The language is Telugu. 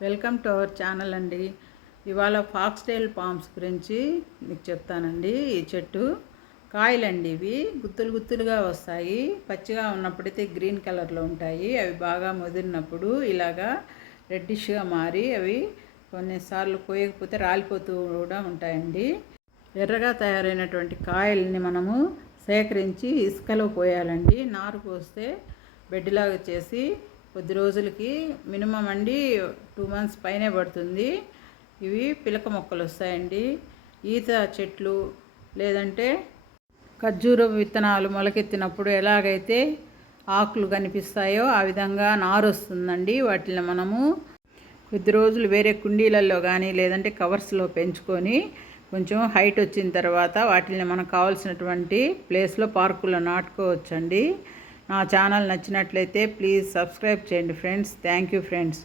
వెల్కమ్ టు అవర్ ఛానల్ అండి. ఇవాళ ఫాక్స్టైల్ పామ్స్ గురించి మీకు చెప్తానండి. ఈ చెట్టు కాయలండి, ఇవి గుత్తులు గుత్తులుగా వస్తాయి. పచ్చిగా ఉన్నప్పుడైతే గ్రీన్ కలర్లో ఉంటాయి. అవి బాగా ముదిరినప్పుడు ఇలాగా రెడ్డిష్గా మారి అవి కొన్నిసార్లు కోయకపోతే రాలిపోతూ కూడా ఉంటాయండి. ఎర్రగా తయారైనటువంటి కాయల్ని మనము సేకరించి ఇసుకలో పోయాలండి. నారు పోస్తే బెడ్లాగా చేసి కొద్ది రోజులకి మినిమం అండి 2 months పైనే పడుతుంది. ఇవి పిలక మొక్కలు వస్తాయండి. ఈత చెట్లు లేదంటే ఖర్జూర విత్తనాలు మొలకెత్తినప్పుడు ఎలాగైతే ఆకులు కనిపిస్తాయో ఆ విధంగా నారు వస్తుందండి. వాటిని మనము కొద్ది రోజులు వేరే కుండీలలో కానీ లేదంటే కవర్స్లో పెంచుకొని కొంచెం హైట్ వచ్చిన తర్వాత వాటిని మనకు కావాల్సినటువంటి ప్లేస్లో పార్కులో నాటుకోవచ్చండి. నా ఛానల్ నచ్చినట్లయితే ప్లీజ్ సబ్స్క్రైబ్ చేయండి ఫ్రెండ్స్. Thank you friends.